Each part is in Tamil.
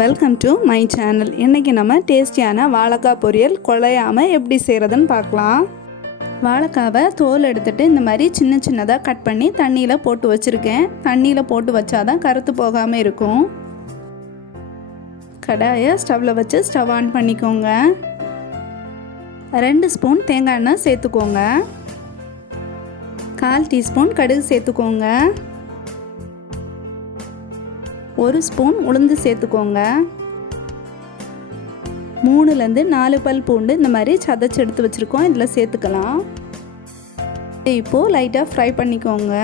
Welcome to my channel. இன்றைக்கி நம்ம டேஸ்டியான வாழைக்காய் பொரியல் குழையாமல் எப்படி செய்கிறதுன்னு பார்க்கலாம். வாழைக்காவை தோல் எடுத்துகிட்டு இந்த மாதிரி சின்ன சின்னதாக கட் பண்ணி தண்ணியில் போட்டு வச்சுருக்கேன். தண்ணியில் போட்டு வச்சாதான் கருத்து போகாமல் இருக்கும். கடாயை ஸ்டவ்வில் வச்சு ஸ்டவ் ஆன் பண்ணிக்கோங்க. 2 ஸ்பூன் தேங்காய் எண்ணெய் சேர்த்துக்கோங்க. 1/4 டீஸ்பூன் கடுகு சேர்த்துக்கோங்க. 1 ஸ்பூன் உளுந்து சேர்த்துக்கோங்க. 3லேருந்து 4 பல் பூண்டு இந்த மாதிரி சதைச்சி எடுத்து வச்சுருக்கோம், இதில் சேர்த்துக்கலாம். இப்போது லைட்டாக ஃப்ரை பண்ணிக்கோங்க.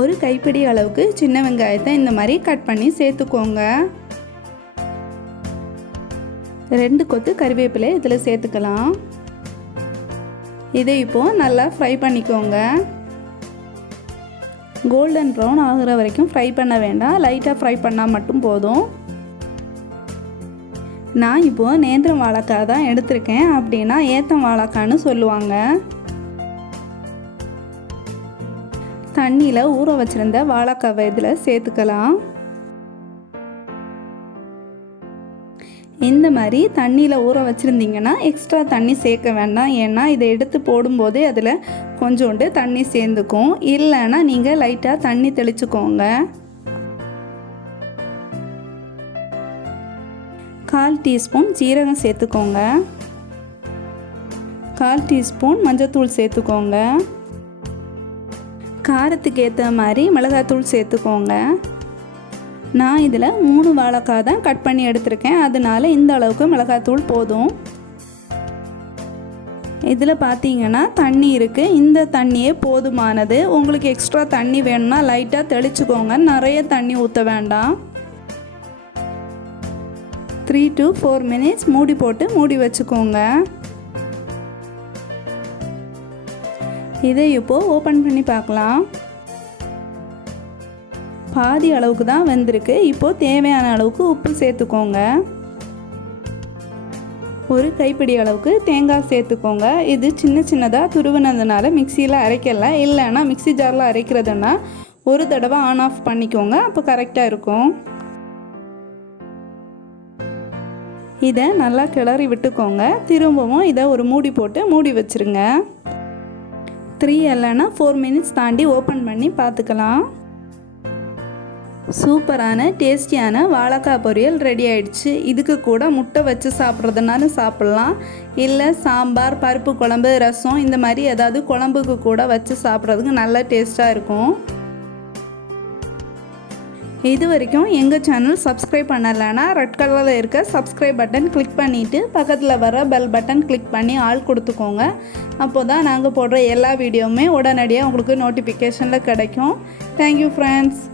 1 கைப்பிடி அளவுக்கு சின்ன வெங்காயத்தை இந்த மாதிரி கட் பண்ணி சேர்த்துக்கோங்க. 2 கொத்து கறிவேப்பிலை இதில் சேர்த்துக்கலாம். இதை இப்போது நல்லா ஃப்ரை பண்ணிக்கோங்க. கோல்டன் ப்ரௌன் ஆகிற வரைக்கும் ஃப்ரை பண்ண வேண்டாம், லைட்டாக ஃப்ரை பண்ணால் மட்டும் போதும். நான் இப்போது நேந்திரம் வாழைக்காய் தான் எடுத்திருக்கேன், அப்படின்னா ஏத்தம் வாழைக்கான்னு சொல்லுவாங்க. தண்ணியில் ஊற வச்சுருந்த வாழைக்காவை இதில் சேர்த்துக்கலாம். இந்த மாதிரி தண்ணியில் ஊற வச்சுருந்தீங்கன்னா எக்ஸ்ட்ரா தண்ணி சேர்க்க வேண்டாம், ஏன்னா இதை எடுத்து போடும்போதே அதில் கொஞ்சோண்டு தண்ணி சேர்ந்துக்கும். இல்லைன்னா நீங்கள் லைட்டாக தண்ணி தெளிச்சுக்கோங்க. 1/4 டீஸ்பூன் ஜீரகம் சேர்த்துக்கோங்க. 1/4 டீஸ்பூன் மஞ்சத்தூள் சேர்த்துக்கோங்க. காரத்துக்கு ஏற்ற மாதிரி மிளகாத்தூள் சேர்த்துக்கோங்க. நான் இதில் 3 வாழைக்காய் தான் கட் பண்ணி எடுத்திருக்கேன், அதனால இந்த அளவுக்கு மிளகாத்தூள் போதும். இதில் பார்த்தீங்கன்னா தண்ணி இருக்குது, இந்த தண்ணியே போதுமானது. உங்களுக்கு எக்ஸ்ட்ரா தண்ணி வேணும்னா லைட்டாக தெளிச்சுக்கோங்க, நிறைய தண்ணி ஊற்ற வேண்டாம். 3 to 4 minutes மூடி போட்டு மூடி வச்சுக்கோங்க. இதை இப்போது ஓப்பன் பண்ணி பார்க்கலாம். பாதி அளவுக்கு தான் வெந்திருக்கு. இப்போது தேவையான அளவுக்கு உப்பு சேர்த்துக்கோங்க. 1 கைப்பிடி அளவுக்கு தேங்காய் சேர்த்துக்கோங்க. இது சின்ன சின்னதாக துருவினதுனால மிக்சியில் அரைக்கல, இல்லைன்னா மிக்சி ஜாரில் அரைக்கிறதுனா ஒரு தடவை ஆன் ஆஃப் பண்ணிக்கோங்க, அப்போ கரெக்டாக இருக்கும். இதை நல்லா கிளறி விட்டுக்கோங்க. திரும்பவும் இதை ஒரு மூடி போட்டு மூடி வச்சுருங்க. 3 இல்லைன்னா 4 minutes தாண்டி ஓப்பன் பண்ணி பார்த்துக்கலாம். சூப்பரான டேஸ்டியான வாழைக்காய் பொரியல் ரெடி ஆயிடுச்சு. இதுக்கு கூட முட்டை வச்சு சாப்பிட்றதுனாலும் சாப்பிட்லாம், இல்லை சாம்பார், பருப்பு குழம்பு, ரசம் இந்த மாதிரி ஏதாவது குழம்புக்கு கூட வச்சு சாப்பிட்றதுக்கு நல்ல டேஸ்ட்டாக இருக்கும். இது வரைக்கும் எங்கள் சேனல் சப்ஸ்கிரைப் பண்ணலைன்னா ரெட் கலரில் இருக்க சப்ஸ்கிரைப் பட்டன் கிளிக் பண்ணிவிட்டு பக்கத்தில் வர பெல் பட்டன் கிளிக் பண்ணி ஆல் கொடுத்துக்கோங்க. அப்போ தான் நாங்கள் போடுற எல்லா வீடியோவுமே உடனடியாக உங்களுக்கு நோட்டிஃபிகேஷனில் கிடைக்கும். Thank you friends.